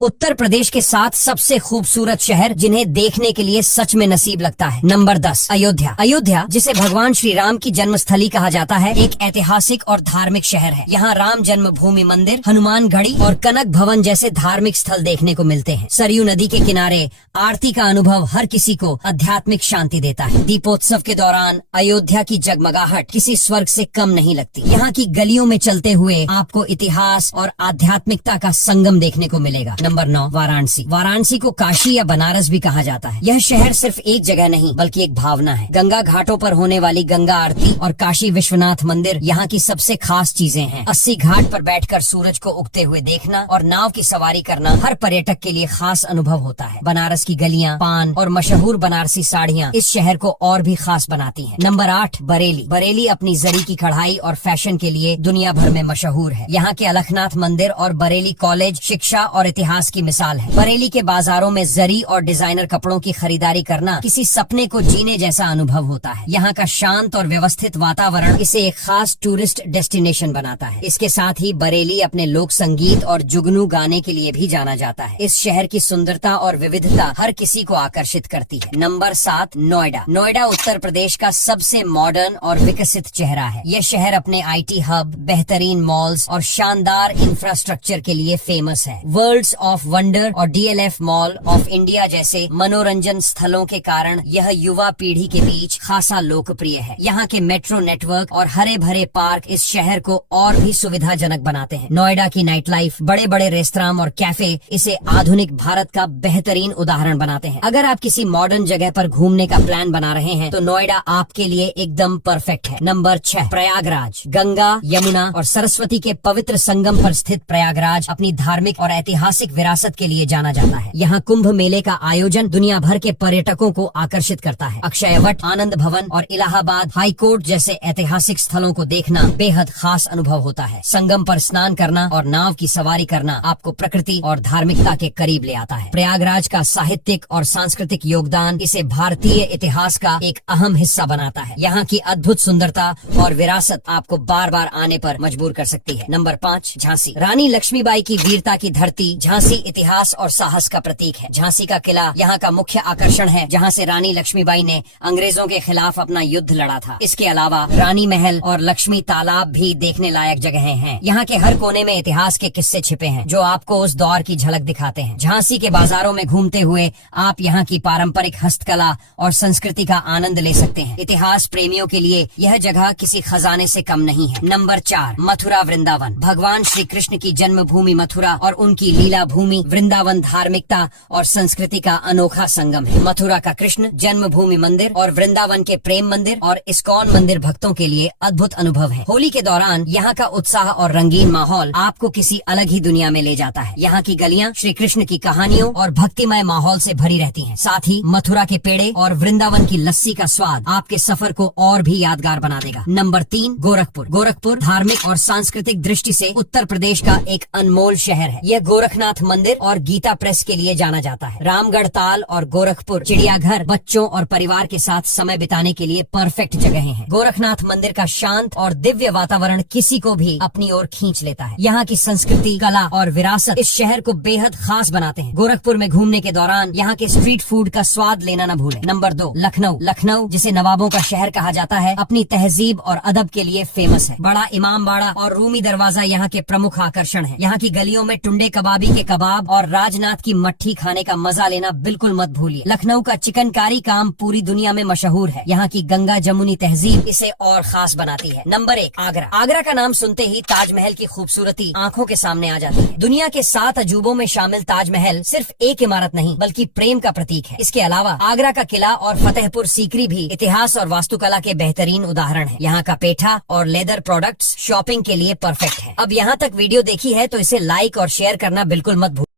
उत्तर प्रदेश के 7 सबसे खूबसूरत शहर जिन्हें देखने के लिए सच में नसीब लगता है। नंबर 10 अयोध्या। अयोध्या, जिसे भगवान श्री राम की जन्मस्थली कहा जाता है, एक ऐतिहासिक और धार्मिक शहर है। यहाँ राम जन्मभूमि मंदिर, हनुमान गढ़ी और कनक भवन जैसे धार्मिक स्थल देखने को मिलते हैं। सरयू नदी के किनारे आरती का अनुभव हर किसी को आध्यात्मिक शांति देता है। दीपोत्सव के दौरान अयोध्या की जगमगाहट किसी स्वर्ग से कम नहीं लगती। यहाँ की गलियों में चलते हुए आपको इतिहास और आध्यात्मिकता का संगम देखने को मिलेगा। नंबर 9 वाराणसी। वाराणसी को काशी या बनारस भी कहा जाता है। यह शहर सिर्फ एक जगह नहीं बल्कि एक भावना है। गंगा घाटों पर होने वाली गंगा आरती और काशी विश्वनाथ मंदिर यहाँ की सबसे खास चीजें हैं। 80 घाट पर बैठकर सूरज को उगते हुए देखना और नाव की सवारी करना हर पर्यटक के लिए खास अनुभव होता है। बनारस की गलियाँ, पान और मशहूर बनारसी साड़ियाँ इस शहर को और भी खास बनाती हैं। नंबर 8 बरेली। बरेली अपनी जरी की कढ़ाई और फैशन के लिए दुनिया भर में मशहूर है। यहाँ के अलखनाथ मंदिर और बरेली कॉलेज शिक्षा और इतिहास की मिसाल है। बरेली के बाजारों में जरी और डिजाइनर कपड़ों की खरीदारी करना किसी सपने को जीने जैसा अनुभव होता है। यहाँ का शांत और व्यवस्थित वातावरण इसे एक खास टूरिस्ट डेस्टिनेशन बनाता है। इसके साथ ही बरेली अपने लोक संगीत और जुगनू गाने के लिए भी जाना जाता है। इस शहर की सुंदरता और विविधता हर किसी को आकर्षित करती है। नंबर 7 नोएडा। नोएडा उत्तर प्रदेश का सबसे मॉडर्न और विकसित चेहरा है। यह शहर अपने IT हब, बेहतरीन मॉल्स और शानदार इंफ्रास्ट्रक्चर के लिए फेमस है। वर्ल्ड्स ऑफ वंडर और DLF मॉल ऑफ इंडिया जैसे मनोरंजन स्थलों के कारण यह युवा पीढ़ी के बीच खासा लोकप्रिय है। यहाँ के मेट्रो नेटवर्क और हरे भरे पार्क इस शहर को और भी सुविधाजनक बनाते हैं। नोएडा की नाइट लाइफ, बड़े बड़े रेस्तरां और कैफे इसे आधुनिक भारत का बेहतरीन उदाहरण बनाते हैं। अगर आप किसी मॉडर्न जगह पर घूमने का प्लान बना रहे हैं तो नोएडा आपके लिए एकदम परफेक्ट है। नंबर 6 प्रयागराज। गंगा, यमुना और सरस्वती के पवित्र संगम पर स्थित प्रयागराज अपनी धार्मिक और ऐतिहासिक विरासत के लिए जाना जाता है। यहाँ कुंभ मेले का आयोजन दुनिया भर के पर्यटकों को आकर्षित करता है। अक्षयवट, आनंद भवन और इलाहाबाद हाई कोर्ट जैसे ऐतिहासिक स्थलों को देखना बेहद खास अनुभव होता है। संगम पर स्नान करना और नाव की सवारी करना आपको प्रकृति और धार्मिकता के करीब ले आता है। प्रयागराज का साहित्यिक और सांस्कृतिक योगदान इसे भारतीय इतिहास का एक अहम हिस्सा बनाता है। यहाँ की अद्भुत सुंदरता और विरासत आपको बार बार आने पर मजबूर कर सकती है। नंबर 5 झांसी। रानी लक्ष्मीबाई की वीरता की धरती झांसी इतिहास और साहस का प्रतीक है। झांसी का किला यहाँ का मुख्य आकर्षण है, जहाँ से रानी लक्ष्मीबाई ने अंग्रेजों के खिलाफ अपना युद्ध लड़ा था। इसके अलावा रानी महल और लक्ष्मी तालाब भी देखने लायक जगहें हैं। यहाँ के हर कोने में इतिहास के किस्से छिपे हैं जो आपको उस दौर की झलक दिखाते हैं। झांसी के बाजारों में घूमते हुए आप यहाँ की पारंपरिक हस्तकला और संस्कृति का आनंद ले सकते हैं। इतिहास प्रेमियों के लिए यह जगह किसी खजाने से कम नहीं है। नंबर 4 मथुरा वृंदावन। भगवान श्री कृष्ण की जन्मभूमि मथुरा और उनकी लीला भूमि वृंदावन धार्मिकता और संस्कृति का अनोखा संगम है। मथुरा का कृष्ण जन्मभूमि मंदिर और वृंदावन के प्रेम मंदिर और इस्कॉन मंदिर भक्तों के लिए अद्भुत अनुभव है। होली के दौरान यहाँ का उत्साह और रंगीन माहौल आपको किसी अलग ही दुनिया में ले जाता है। यहाँ की गलियाँ श्री कृष्ण की कहानियों और भक्तिमय माहौल से भरी रहती हैं। साथ ही मथुरा के पेड़े और वृंदावन की लस्सी का स्वाद आपके सफर को और भी यादगार बना देगा। नंबर 3 गोरखपुर। गोरखपुर धार्मिक और सांस्कृतिक दृष्टि से उत्तर प्रदेश का एक अनमोल शहर है। यह गोरखनाथ मंदिर और गीता प्रेस के लिए जाना जाता है। रामगढ़ ताल और गोरखपुर चिड़ियाघर बच्चों और परिवार के साथ समय बिताने के लिए परफेक्ट जगहें हैं। गोरखनाथ मंदिर का शांत और दिव्य वातावरण किसी को भी अपनी ओर खींच लेता है। यहाँ की संस्कृति, कला और विरासत इस शहर को बेहद खास बनाते हैं। गोरखपुर में घूमने के दौरान यहाँ के स्ट्रीट फूड का स्वाद लेना न भूलें। नंबर 2 लखनऊ। लखनऊ, जिसे नवाबों का शहर कहा जाता है, अपनी तहजीब और अदब के लिए फेमस है। बड़ा इमामबाड़ा और रूमी दरवाजा यहाँ के प्रमुख आकर्षण है। यहाँ की गलियों में टुंडे कबाबी के कबाब और राजनाथ की मट्ठी खाने का मजा लेना बिल्कुल मत भूलिए। लखनऊ का चिकनकारी काम पूरी दुनिया में मशहूर है। यहाँ की गंगा जमुनी तहजीब इसे और खास बनाती है। नंबर 1 आगरा। आगरा का नाम सुनते ही ताजमहल की खूबसूरती आंखों के सामने आ जाती है। दुनिया के 7 अजूबों में शामिल ताजमहल सिर्फ एक इमारत नहीं बल्कि प्रेम का प्रतीक है। इसके अलावा आगरा का किला और फतेहपुर सीकरी भी इतिहास और वास्तुकला के बेहतरीन उदाहरण है। यहाँ का पेठा और लेदर प्रोडक्ट्स शॉपिंग के लिए परफेक्ट है। अब यहाँ तक वीडियो देखी है तो इसे लाइक और शेयर करना बिल्कुल मत भूलिए।